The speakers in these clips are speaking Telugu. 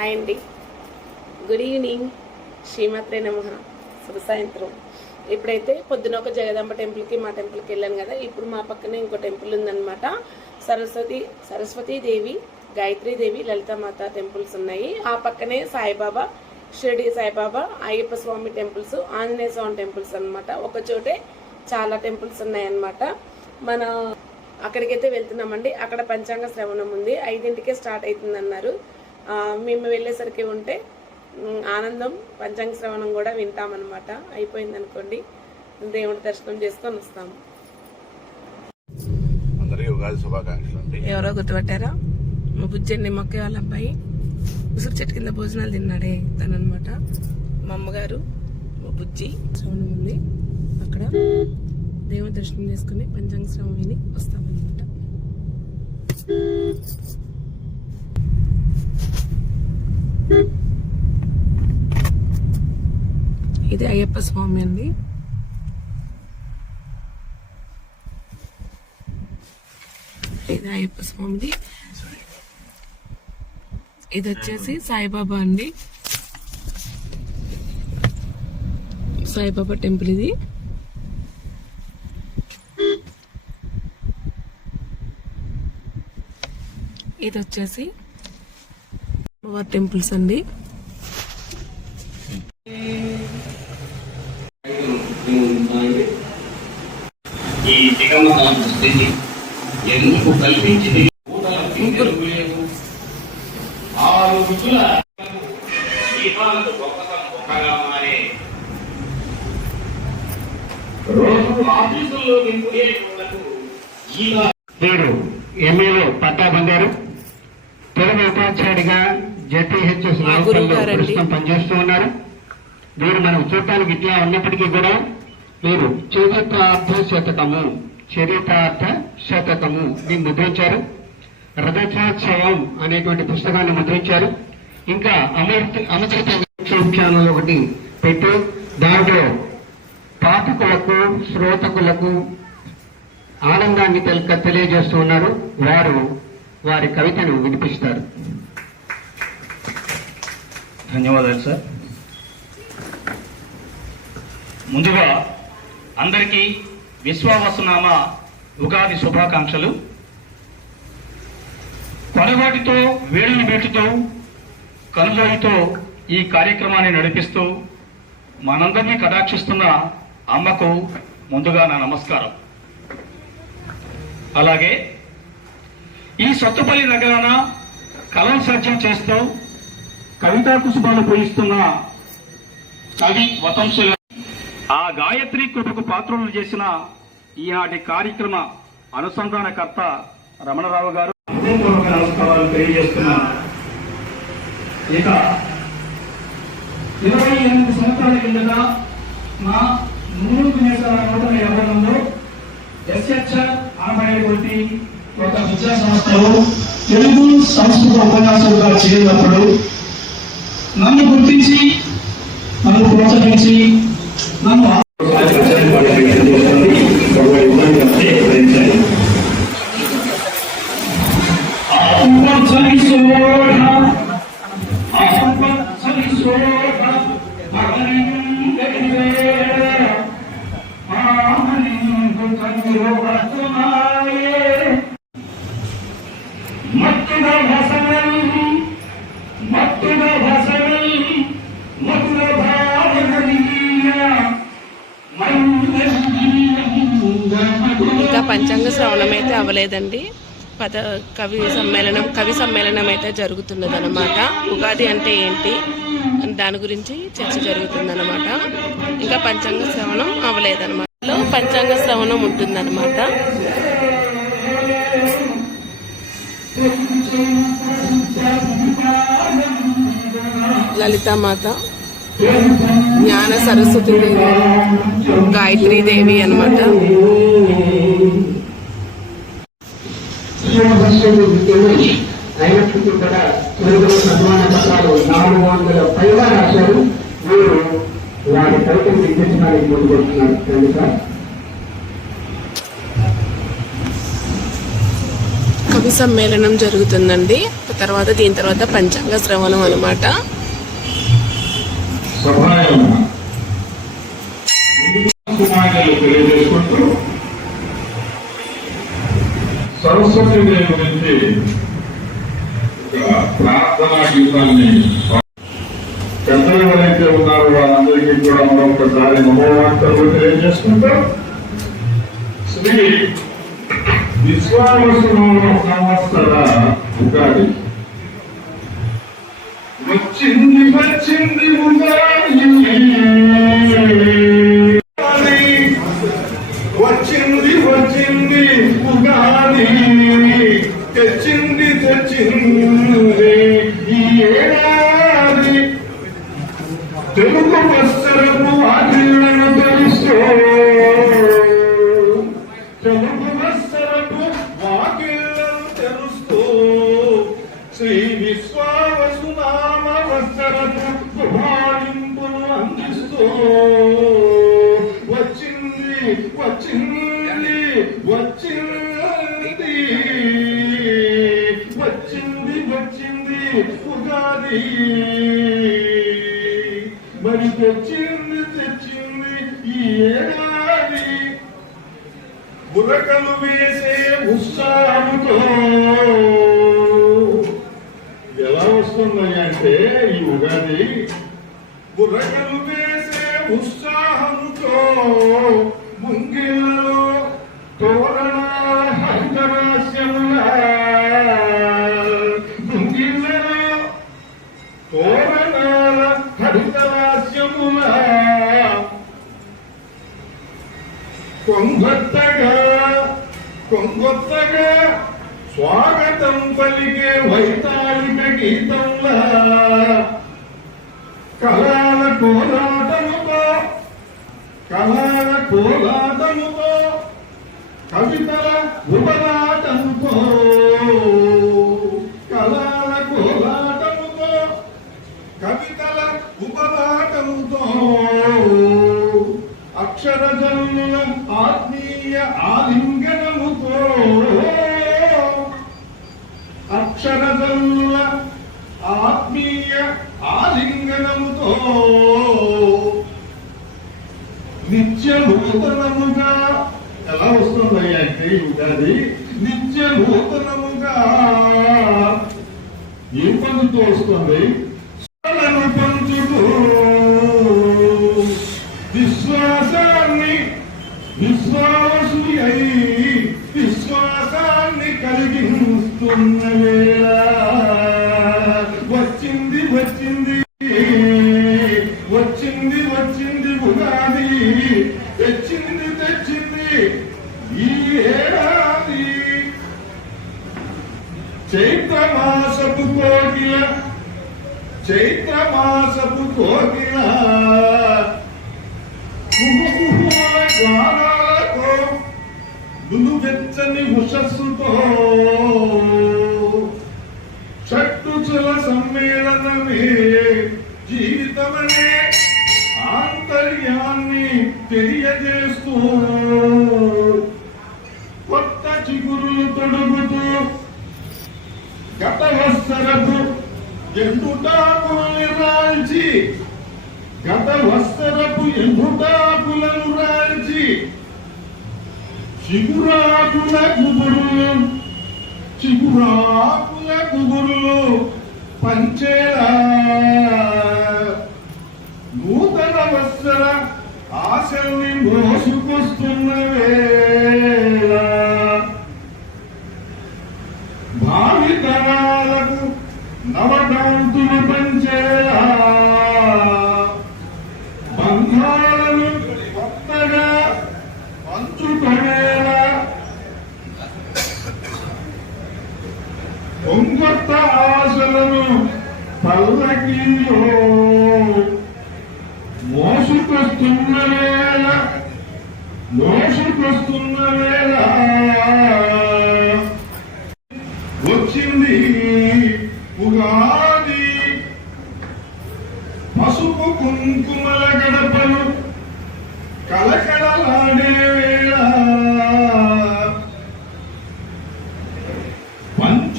హాయ్ అండి. Good evening. శ్రీమాత్రే నమ. శుభ సాయంత్రం. ఇప్పుడైతే పొద్దున ఒక జగదాంబ టెంపుల్కి మా టెంపుల్కి వెళ్ళాను కదా ఇప్పుడు మా పక్కనే ఇంకో టెంపుల్ ఉందన్నమాట. సరస్వతి సరస్వతీ దేవి గాయత్రీ దేవి లలితామాత టెంపుల్స్ ఉన్నాయి. ఆ పక్కనే సాయిబాబా షిరిడి సాయిబాబా అయ్యప్ప స్వామి టెంపుల్స్ ఆంజనేయ స్వామి టెంపుల్స్ అనమాట ఒక చోటే చాలా టెంపుల్స్ ఉన్నాయన్నమాట. మన అక్కడికైతే వెళ్తున్నామండి. అక్కడ పంచాంగ శ్రవణం ఉంది. ఐదింటికే స్టార్ట్ అవుతుంది అన్నారు మేము వెళ్ళేసరికి ఉంటే ఆనందం పంచాంగ శ్రవణం కూడా వింటామన్నమాట. అయిపోయింది అనుకోండి దేవుడి దర్శనం చేసుకొని వస్తాము. ఎవరో గుర్తుపట్టారా? మా బుజ్జండి మొక్క వాళ్ళ అబ్బాయి ఉసురు చెట్టు కింద భోజనాలు తిన్నాడే తను అనమాట మా అమ్మగారు మా బుజ్జి శ్రవణం ఉంది. అక్కడ దేవుడి దర్శనం చేసుకుని పంచాంగ శ్రవణం విని వస్తామన్నమాట. ఇది అయ్యప్ప స్వామి అండి. ఇది అయ్యప్ప స్వామిది. ఇది వచ్చేసి సాయిబాబా అండి. సాయిబాబా టెంపుల్ ఇది. ఇది వచ్చేసి అమ్మవారి టెంపుల్స్ అండి. ఈ ఎందుకు కల్పించింది? ఎంఏలో పట్టా పొందారు తెలుగు ఉపాధ్యాయుడిగా గారండి. ప్రస్తుతం పనిచేస్తూ ఉన్నారు. వీరు మనం చూడటానికి ఇట్లా ఉన్నప్పటికీ కూడా వీరు చరితార్థ శతకము చరితార్థ శతకము దీన్ని ముద్రించారు. రథోత్సవం అనేటువంటి పుస్తకాన్ని ముద్రించారు. ఇంకా అమృత అమృత ఛానల్ ఒకటి పెట్టి. దాంట్లో పాఠకులకు శ్రోతకులకు ఆనందాన్ని తెలియజేస్తూ ఉన్నారు. వారు వారి కవితను వినిపిస్తారు. ధన్యవాదాలు సార్. ముందుగా అందరికీ విశ్వావసునామ ఉగాది శుభాకాంక్షలు. పొరపాటితో వేళ్ళని బీటుతో కనుజోయితో ఈ కార్యక్రమాన్ని నడిపిస్తూ మనందరినీ కటాక్షిస్తున్న అమ్మకు ముందుగా నా నమస్కారం. అలాగే ఈ సత్తుపల్లి నగరాన కలం సాధ్యం చేస్తూ కవితా కుసుమాలు పోయిస్తున్న కవి వతంసుల ఆ గాయత్రి కృపకు పాత్రలు చేసిన ఈనాటి కార్యక్రమ అనుసంధానకర్త రమణరావు గారు. నమస్కారాలు తెలియజేస్తున్నాను ఇక ఇరవై ఎనిమిది సంవత్సరాల కిందట నా నూరు మేసాల నూతన ఎవరంలో ఎస్హెచ్ఆర్ కొట్టి ఒక విద్యా సంస్థలో తెలుగు సంస్కృత ఉపన్యాసకులుగా చేరినప్పుడు నన్ను గుర్తించి నన్ను ప్రోత్సహించి నన్ను ఇంకా పంచాంగ శ్రవణం అయితే అవ్వలేదండి. పద కవి సమ్మేళనం కవి సమ్మేళనం అయితే జరుగుతున్నది అనమాట ఉగాది అంటే ఏంటి? అని దాని గురించి చర్చ జరుగుతుందన్నమాట. ఇంకా పంచాంగ శ్రవణం అవ్వలేదన్నమాట. పంచాంగ శ్రవణం ఉంటుందన్నమాట. లలితామాత. జ్ఞాన సరస్వతి దేవి గాయత్రీ దేవి అనమాట అయినప్పటికీ కూడా సన్మాన పత్రాలు నాలుగు వందల పైగా రాశారు వారి ముందుకు వస్తున్నారు కనుక కవి సమ్మేళనం జరుగుతుందండి. తర్వాత దీని తర్వాత పంచాంగ శ్రవణం అనమాట సభాయమ కుమార్తెలు తెలియజేసుకుంటూ సరస్వతి దేవి గురించి ప్రార్థనా గీతాన్ని పెద్దలు ఎవరైతే ఉన్నారో వారందరికీ కూడా మరొకసారి మహోవార్తలు తెలియజేసుకుంటూ శ్రీ విశ్వావసునామ సంవత్సర ఉగాది. వచ్చింది వచ్చింది వచ్చింది వచ్చింది ఉగాది. తెచ్చింది తెచ్చింది ఈ ఏడాది. తెలుగు వస్త్రపు ఆదిలను తెలుస్తూ అక్షరదల్ల ఆత్మీయ ఆలింగనముతో నిత్య నూతనముగా ఎలా వస్తుందయ్యా అంటే ఈ ఉగాది? నిత్య నూతనముగా ఏం పనులతో వస్తుంది? స్వలను పంచుతూ విశ్వాసాన్ని విశ్వాసు అయి విశ్వాసాన్ని కలిగిస్తున్నవే చైత్రమాసపు కోకిల. కుహుకుహుల గానాలతో నులువెచ్చని ఉషస్సుతో చట్టుచుల సమ్మేళనమే జీవితమనే ఆంతర్యాన్ని తెలియజేస్తూ కొత్త చిగురులు తొడుగుతూ గత వత్సరపు ఎండుటాకుల్ని రాల్చి గత వస్త్రపు ఎంబుటాకులను రాల్చి చిగురాకుల గుబురులు చిగురాకుల గుబురులు పంచేలా. నూతన వస్త్ర ఆశల్ని మోసుకొస్తున్న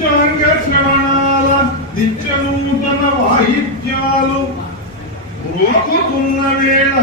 ఉచ్చాంగ శ్రవణాల నిత్యనూతన వాయిద్యాలు. రోకుతున్న వేళ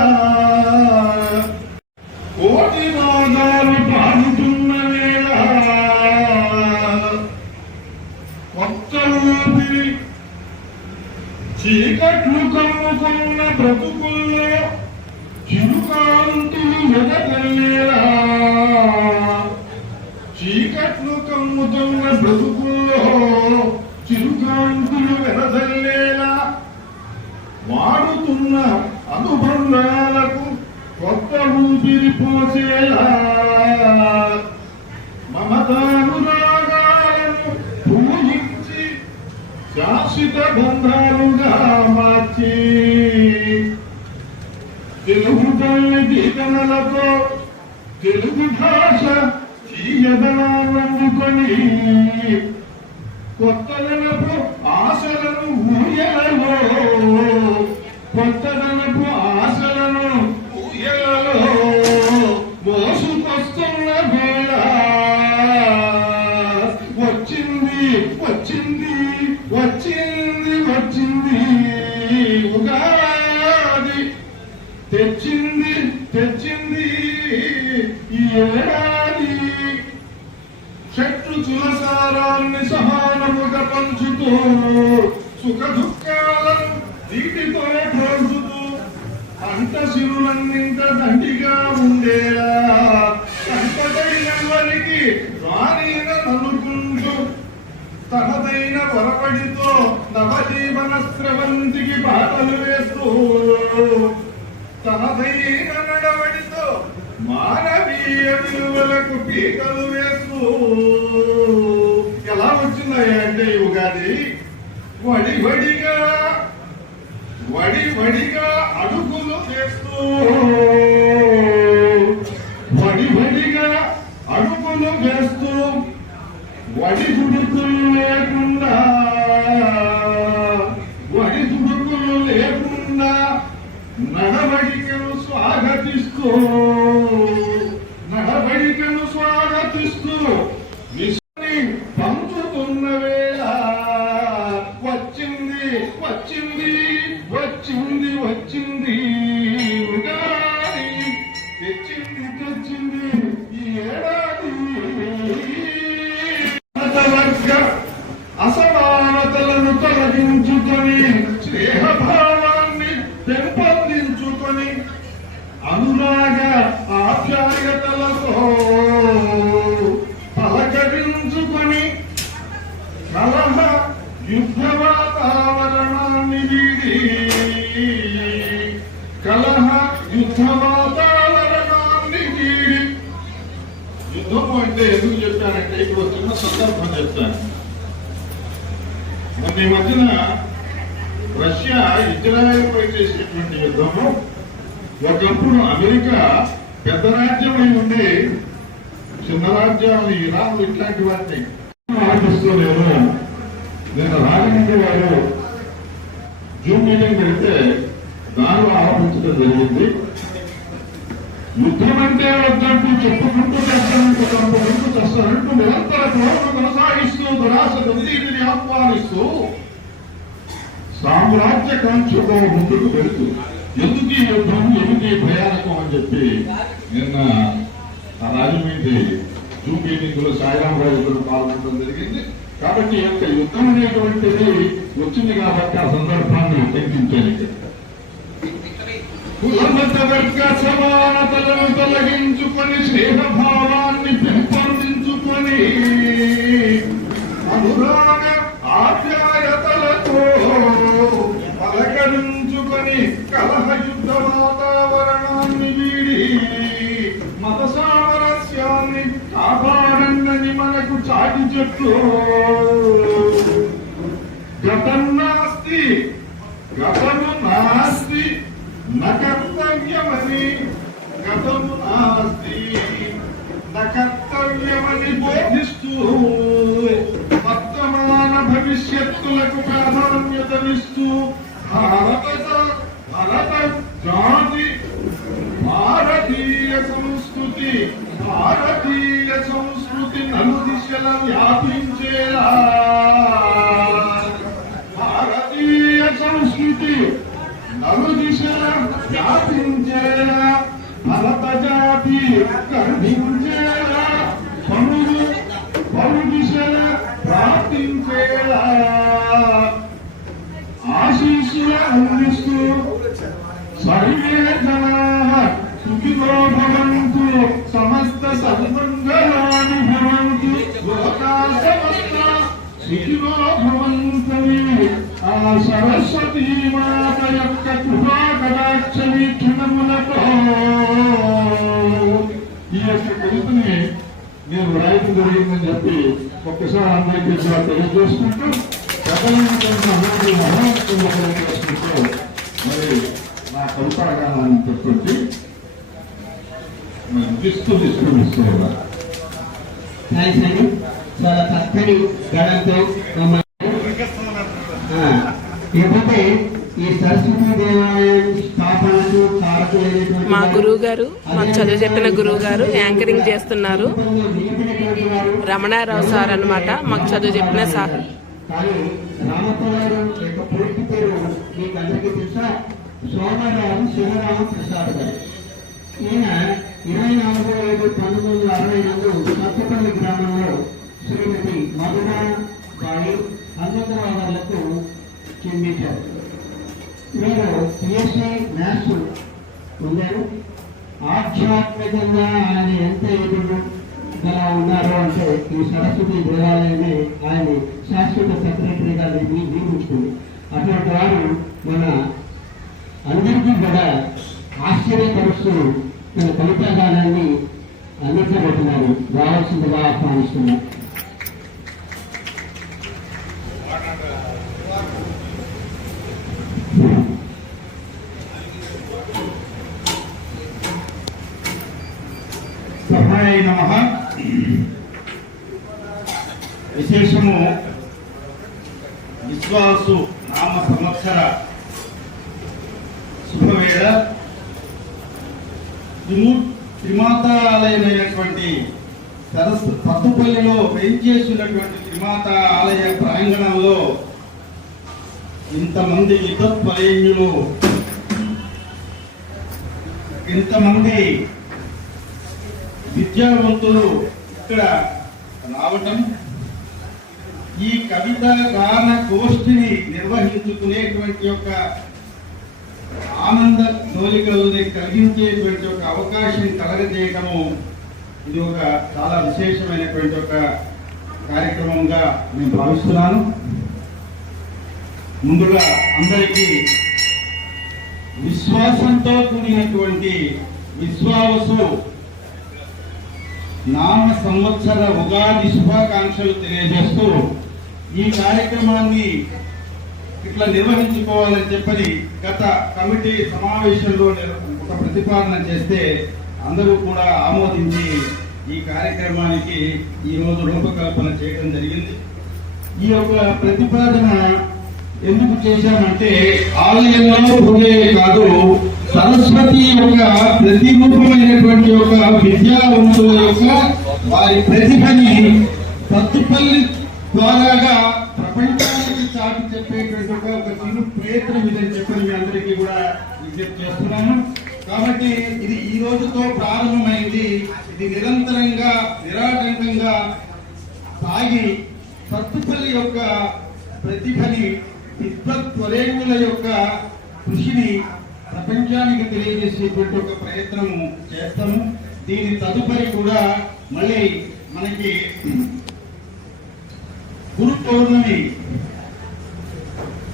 మమతానురాగాలను పూజించి శాశ్వత బంధాలుగా మార్చి తెలుగు తల్లి దీకనలతో తెలుగు భాష తీయదనాన్నందుకొని కొత్తదనపు తనదైన నవజీవన స్రవంతికి బాటలు వేస్తూ తనదైన నడవడితో మానవీయ విలువలకు టీకలు వేస్తూ. ఎలా వచ్చిందయ్యా అంటే యుగాది వడి వడిగా వడి వడిగా అడుగులు వేస్తూ వడి వడిగా అడుగులు వేస్తూ వడి దుడుకులు లేకుండా వడి దుడుకులు లేకుండా నడవడికను స్వాగతిస్తూ నడవడికను స్వాగతిస్తూ ఈ రష్యా ఇజ్రాయెల్ చేసినటువంటి యుద్ధము. ఒకప్పుడు అమెరికా పెద్ద రాజ్యమై ఉండి చిన్న రాజ్యాలు ఇరాన్ ఇట్లాంటి వాటిని ఆలోచిస్తూనేమో నేను రాజమండ్రి వారు జూమ్ మీటింగ్ పెడితే దానిలో ఆరోపించడం జరిగింది. యుద్ధం అంటే వద్దంటూ చెప్పుకుంటూ చేస్తానంటూ చంపుకుంటూ చేస్తానంటూ నిరంతర గౌరవం కొనసాగిస్తూ దురాశ ఆహ్వానిస్తూ సామ్రాజ్య కాంక్షతో ముందుకు వెళుతూ ఎందుకు ఈ యుద్ధం ఎందుకు ఈ భయానకం అని చెప్పి నిన్న ఆ రాజమండ్రి జూమ్ మీటింగ్లో సాయిరాం రాజు పాల్గొనడం జరిగింది. కాబట్టి ఈ యొక్క యుద్ధం అనేటువంటిది వచ్చింది కాబట్టి ఆ సందర్భాన్ని తగ్గించాను ఇక్కడ కులమత వర్గ సమానతలను తొలగించుకొని స్నేహభావాన్ని పెంపొందించుకొని అనురాగ ఆప్యాయతలతో పలకరించుకొని కలహ యుద్ధ వాతావరణాన్ని వీడి మత సామరస్యాన్ని కాపాడందని మనకు చాటి చెట్లు గతం నాస్తి గతము నాస్తి నకర్తవ్యమని గతము నాస్తి నకర్తవ్యమని బోధిస్తూ వర్తమాన భవిష్యత్తులకు ప్రాధాన్యతనిస్తూ భారత భారత జాతి భారతీయ సంస్కృతి భారతీయ సంస్కృతి నలు దిశల వ్యాపించేలా భారతీయ సంస్కృతి నలు దిశ వ్యాపించేలా. భరత జాతి సరస్వతీ మాత యొక్క కృపా కటాక్ష వీక్షణములతో ఈ యొక్క కవితని నేను రాయటం జరిగిందని చెప్పి ఒక్కసారి అందరికీ కూడా తెలియజేసుకుంటూ ప్రపంచంలో చేసుకుంటూ మరి నా కవితాగానాన్ని చెప్తుంటే మరి ముగిస్తూ విశ్రమిస్తూ ఉన్నా చాలా చక్కని గడంతో ఇకపోతే ఈ సరస్వతి దేవాలయం స్థాపనకు కారకులైనటువంటి మా గురువు గారు మాకు చదువు చెప్పిన గురువు గారు యాంకరింగ్ చేస్తున్నారు. రమణారావు సార్ అన్నమాట మాకు చదువు చెప్పిన సార్. కానీ రామప్ప గారు యొక్క పూర్తి పేరు మీకు అందరికీ తెలుసా? సోమరావు శివరామ ప్రసాద్ గారు. ఈయన ఇరవై నాలుగు ఐదు పంతొమ్మిది వందల అరవై రెండు సత్తుపల్లి గ్రామంలో శ్రీమతి మధుర బాయి చెందించారు మీరు పిఎస్సి మ్యాథ్స్ ఉన్నారు ఆధ్యాత్మికంగా ఆయన ఎంత ఎదురు గలా ఉన్నారో అంటే ఈ సరస్వతి దేవాలయమే ఆయన శాశ్వత సెక్రటరీగా నియమి- నియమించుకుంది. అటువంటి వారు మన అందరికీ కూడా ఆశ్చర్యపరుస్తూ తన కవితాగానాన్ని అందించబోతున్నారు. రావాల్సిందిగా ఆహ్వానిస్తున్నారు సభాయ నమ విశేషము విశ్వాసు నామ సంవత్సర శుభవేళ త్రిమూ- త్రిమాతాలయమైనటువంటి సరస్సు పత్తుపల్లిలో పెంచేసినటువంటి త్రిమాత ఆలయ ప్రాంగణంలో ఇంతమంది విద్వత్వరేణ్యులు ఇంతమంది విద్యావంతులు ఇక్కడ రావటం ఈ కవిత గాన గోష్ఠిని నిర్వహించుకునేటువంటి యొక్క ఆనంద డోలికల్ని కలిగించేటువంటి ఒక అవకాశం కలగజేయటము ఇది ఒక చాలా విశేషమైనటువంటి ఒక కార్యక్రమంగా నేను భావిస్తున్నాను. ముందుగా అందరికీ విశ్వాసంతో కూడినటువంటి విశ్వావసు నామ సంవత్సర ఉగాది శుభాకాంక్షలు తెలియజేస్తూ ఈ కార్యక్రమాన్ని ఇట్లా నిర్వహించుకోవాలని చెప్పని గత కమిటీ సమావేశంలో ఒక ప్రతిపాదన చేస్తే అందరూ కూడా ఆమోదించి ఈ కార్యక్రమానికి ఈ రోజు రూపకల్పన చేయడం జరిగింది. ఈ యొక్క ప్రతిపాదన ఎందుకు చేశామంటే ఆలయంలో పూజే కాదు సరస్వతి యొక్క ప్రతిరూపమైనటువంటి యొక్క విద్యావంతుల యొక్క వారి ప్రతిభని పత్తుపల్లి ద్వారాగా ప్రపంచానికి చాటి చెప్పేటువంటి ఒక ఒక చిరు ప్రయత్నం ఇదని చెప్పని మీ అందరికీ కూడా విజ్ఞప్తి చేస్తున్నాను. కాబట్టి ఇది ఈ రోజుతో ప్రారంభమైంది. ఇది నిరంతరంగా నిరాటంకంగా సాగి సత్తుపల్లి యొక్క ప్రతిభని విద్వత్వరేణుల యొక్క కృషిని ప్రపంచానికి తెలియజేసేటువంటి ఒక ప్రయత్నము చేస్తాము. దీని తదుపరి కూడా మళ్ళీ మనకి గురు పౌర్ణమి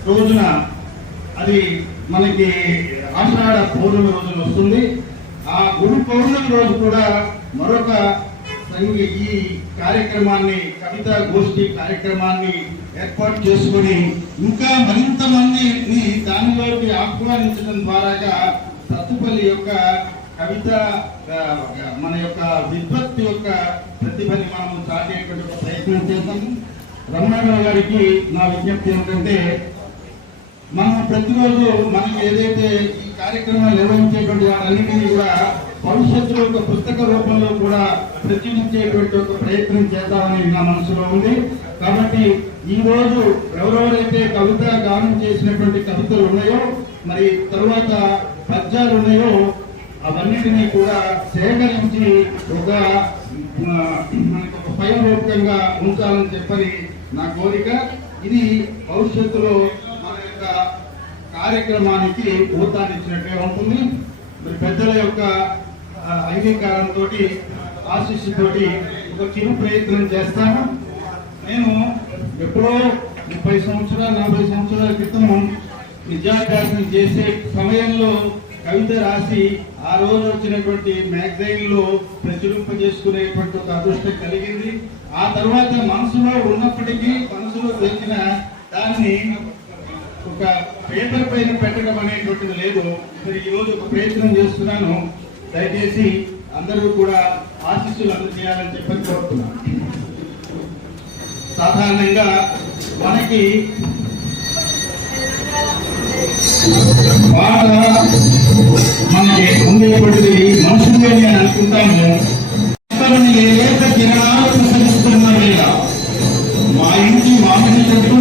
రోజున అది మనకి ఆషాఢ పౌర్ణమి రోజున వస్తుంది. ఆ గురు పౌర్ణమి రోజు కూడా మరొక ఈ కార్యక్రమాన్ని కవిత గోష్ఠి కార్యక్రమాన్ని ఏర్పాటు చేసుకొని ఇంకా మరింత మందిని దానిలోకి ఆహ్వానించడం ద్వారాగా సత్తుపల్లి యొక్క కవిత మన యొక్క విద్వత్తు యొక్క ప్రతిభని మనము చాటేటువంటి ప్రయత్నం చేద్దాం రమణారావు గారికి నా విజ్ఞప్తి ఏంటంటే మనం ప్రతిరోజు మనం ఏదైతే ఈ కార్యక్రమాలు నిర్వహించేటువంటి వాటన్నిటినీ కూడా భవిష్యత్తులో ఒక పుస్తక రూపంలో కూడా ప్రచురించేటువంటి ఒక ప్రయత్నం చేద్దామని నా మనసులో ఉంది. కాబట్టి ఈ రోజు ఎవరెవరైతే కవిత గానం చేసినటువంటి కవితలు ఉన్నాయో మరి తరువాత పద్యాలు ఉన్నాయో అవన్నిటినీ కూడా సేకరించి ఒక ఆ, మనకు ఒక రూపకంగా ఉంచాలని చెప్పని నా కోరిక. ఇది భవిష్యత్తులో కార్యక్రమానికి ఊతాన్నిచ్చినట్టుగా ఉంటుంది. మరి పెద్దల యొక్క అంగీకారంతో ఆశీస్సుతోటి ఒక చిరు ప్రయత్నం చేస్తాను. నేను ఎప్పుడో ముప్పై సంవత్సరాలు నలభై సంవత్సరాల క్రితం విద్యాభ్యాసం చేసే సమయంలో కవిత రాసి ఆ రోజు వచ్చినటువంటి మ్యాగజైన్లో ప్రచురింపజేసుకునేటువంటి ఒక అదృష్టం కలిగింది. ఆ తర్వాత మనసులో ఉన్నప్పటికీ మనసులో పెంచిన దాన్ని ఒక పేపర్ పైన పెట్టడం అనేటువంటిది లేదు. మరి ఈరోజు ఒక ప్రయత్నం చేస్తున్నాను. దయచేసి అందరూ కూడా ఆశీస్సులు అందజేయాలని చెప్పని కోరుతున్నాను. సాధారణంగా మనకి పాట మనకి ఉండేటువంటిది మనుషులే అని అనుకుంటాము. ఏ ఏక కిరణాలు ప్రసరిస్తున్న వేళ మా ఇంటి మామిడి చెట్టు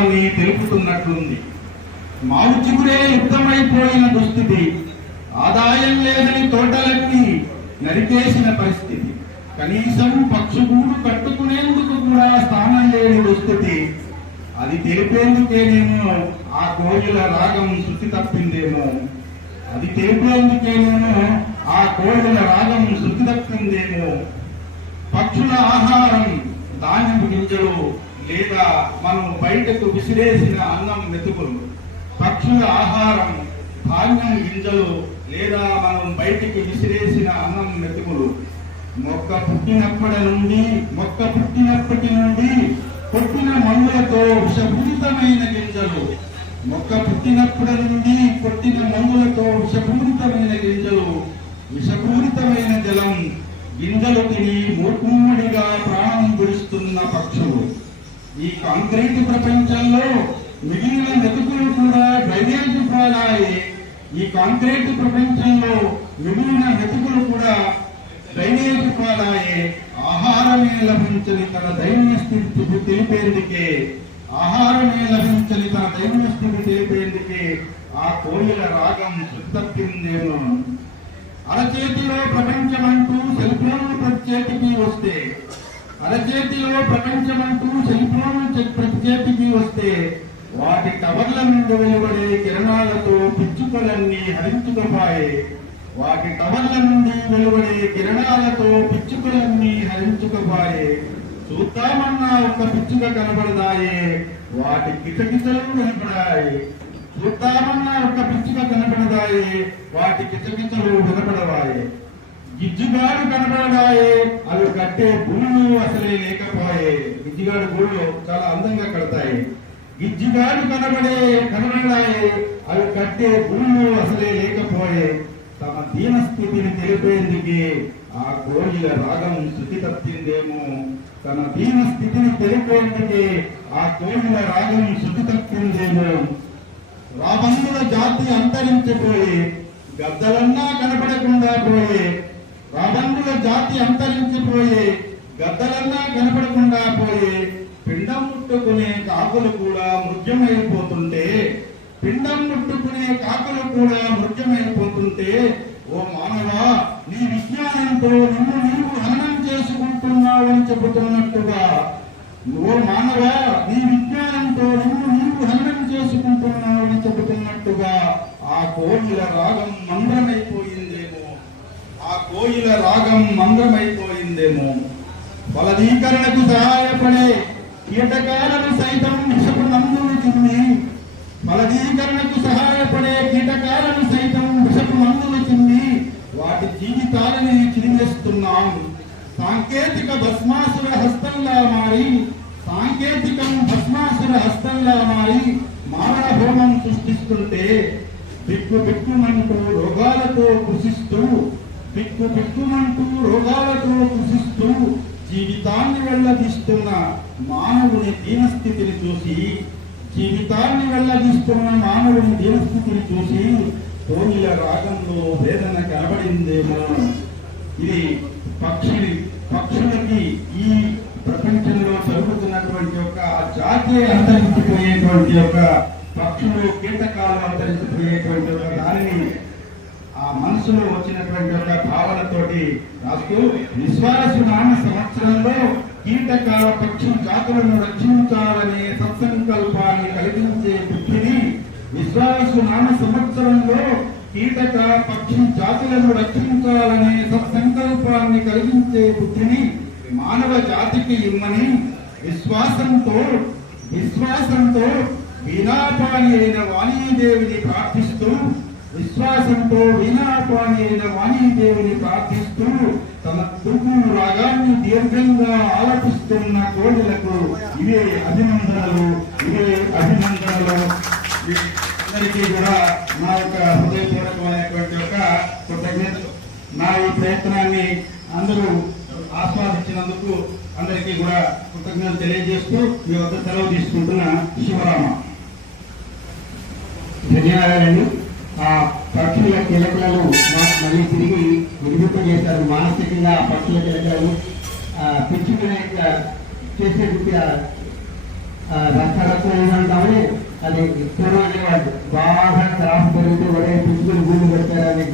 దీనత్వాన్ని తెలుపుతున్నట్లుంది. మావు యుద్ధమైపోయిన దుస్థితి ఆదాయం లేదని తోటలన్నీ నరికేసిన పరిస్థితి కనీసం పక్షుగూడు కట్టుకునేందుకు కూడా స్థానం లేని దుస్థితి అది తెలిపేందుకేనేమో ఆ కోయిల రాగం శృతి తప్పిందేమో. అది తెలిపేందుకేనేమో ఆ కోయిల రాగం శృతి తప్పిందేమో. పక్షుల ఆహారం ధాన్యం గింజలు లేదా మనం బయటకు విసిరేసిన అన్నం మెతుకులు పక్షుల ఆహారం ధాన్యం గింజలు లేదా మనం బయటికి విసిరేసిన అన్నం మెతుకులు మొక్క పుట్టినప్పటి నుండి మొక్క పుట్టినప్పటి నుండి కొట్టిన మందులతో విషపూరితమైన గింజలు. మొక్క పుట్టినప్పటి నుండి కొట్టిన మందులతో విషపూరితమైన గింజలు. విషపూరితమైన జలం. గింజలు తిని మూకుమ్మడిగా ప్రాణం విడుస్తున్న పక్షులు. ఈ కాంక్రీట్ ప్రపంచంలో మిగిలిన మెతుకులు కూడా డ్రైనేజ్ పాలాయి ఈ కాంక్రీట్ ప్రపంచంలో మిగిలిన మెతుకులు కూడా డ్రైనేజ్ పాలాయే ఆహారమే లభించని తన దైవ స్థితి తెలిపేందుకే ఆహారమే లభించని తన దైవ స్థితి తెలిపేందుకే ఆ కోయిల రాగం తప్పిందేమో అరచేతిలో ప్రపంచమంటూ సెల్ ఫోన్ ప్రతి వస్తే అరచేతిలో ప్రపంచమంటూ సెల్ఫోన్ ప్రతి చేతికి వస్తే వాటి టవర్ల నుండి వెలువడే కిరణాలతో పిచ్చుకలన్నీ హరించుకుపోయే. వాటి టవర్ల నుండి వెలువడే కిరణాలతో పిచ్చుకలన్నీ హరించుకుపోయే. చూద్దామన్నా ఒక పిచ్చుక కనబడదాయే వాటి కిచకిచలు కనపడాయి చూద్దామన్నా ఒక పిచ్చుక కనపడదాయే వాటి కిచకిచలు వినపడవాయే. గిజ్జుగాడు కనబడాయే అవి కట్టే గుళ్ళు అసలే లేకపోయే. గిజ్జుగాడు గుళ్ళు చాలా అందంగా కడతాయి. గిజ్జుగాడు కనబడే కనబడాయే అవి కట్టే గుళ్ళు అసలే లేకపోయే. తమ దీన స్థితిని తెలిపేందుకే ఆ కోయిల రాగం శృతి తప్పిందేమో తన దీన స్థితిని తెలిపేందుకే ఆ కోయిల రాగం శృతి తప్పిందేమో రాబంధుల జాతి అంతరించిపోయి గద్దలన్నా కనపడకుండా పోయే రాబందుల జాతి అంతరించిపోయే గద్దలన్నా కనపడకుండా పోయే పిండం ముట్టుకునే కాకులు కూడా మృత్యమైపోతుంటే పిండం ముట్టుకునే కాకులు కూడా మృత్యమైపోతుంటే ఓ మానవా నీ విజ్ఞానంతో నిన్ను నీవు హననం అని చెబుతున్నట్టుగా ఓ మానవా నీ విజ్ఞానంతో నిన్ను నీవు హననం అని చెబుతున్నట్టుగా ఆ కోయిల రాగం మంద్రమైపోయిందేమో కోయిల రాగం మంద్రమైపోయిందేమో బలదీకరణకు సహాయపడే కీటకాలను సైతం విషపు నందులు తిని బలదీకరణకు సహాయపడే కీటకాలను సైతం విషపు మందులు తిని వాటి జీవితాలని చిరిగేస్తున్నాం సాంకేతిక భస్మాసుర హస్తంలా మారి సాంకేతికం భస్మాసుర హస్తంలా మారి మారాభోమం సృష్టిస్తుంటే బిక్కు బిక్కుమంటూ రోగాలతో కృషిస్తూ బిక్కు బిక్కుమంటూ రోగాలతో కృషిస్తూ జీవితాన్ని వెళ్ళదీస్తున్న మానవుని దీనస్థితిని చూసి జీవితాన్ని వెళ్ళదీస్తున్న మానవుని దీనస్థితిని చూసి కోయిల రాగంలో వేదన కనబడిందేమో. ఇది పక్షి పక్షులకి ఈ ప్రపంచంలో జరుగుతున్నటువంటి ఒక జాతీయ అంతరించిపోయేటువంటి ఒక పక్షులు కీటకాలు అంతరించిపోయేటువంటి ఒక మనసులో వచ్చినటువంటి ఒక భావనతోటి రాస్తూ విశ్వాసనామ సంవత్సరంలో కీటకాల పక్షి జాతులను రక్షించాలనే సత్సంకల్పాన్ని కలిగించే బుద్ధిని విశ్వాసనామ సంవత్సరంలో కీటక పక్షి జాతులను రక్షించాలనే సత్సంకల్పాన్ని కలిగించే బుద్ధిని మానవ జాతికి ఇమ్మని విశ్వాసంతో విశ్వాసంతో వీణాపాణి అయిన వాణీదేవిని ప్రార్థిస్తూ విశ్వాసంతో వీణాపాణి వాణి దేవుని ప్రార్థిస్తూ తమ తుగు రాగాన్ని దీర్ఘంగా ఆలపిస్తున్న కోడలకు ఇవే అభినందనలు ఇవే అభినందనలు. అందరికీ కూడా నా యొక్క హృదయపూర్వకమైనటువంటి యొక్క కృతజ్ఞతలు. నా ఈ ప్రయత్నాన్ని అందరూ ఆస్వాదించినందుకు అందరికీ కూడా కృతజ్ఞతలు తెలియజేస్తూ మీ వద్ద సెలవు తీసుకుంటున్న శివరామ. ధన్యవాదాలండి. ఆ పక్షుల కిలకలను మళ్ళీ తిరిగి విడిపింపజేశారు మానసికంగా ఆ పక్షుల కిలకలను పిచ్చుకునే చేసే రకరకాల ఏమంటాము అది పూర్వం అనేవాడు బాగా క్రాఫ్ పెరిగితే ఒరే పిచ్చుకుని భూమి పెడతారని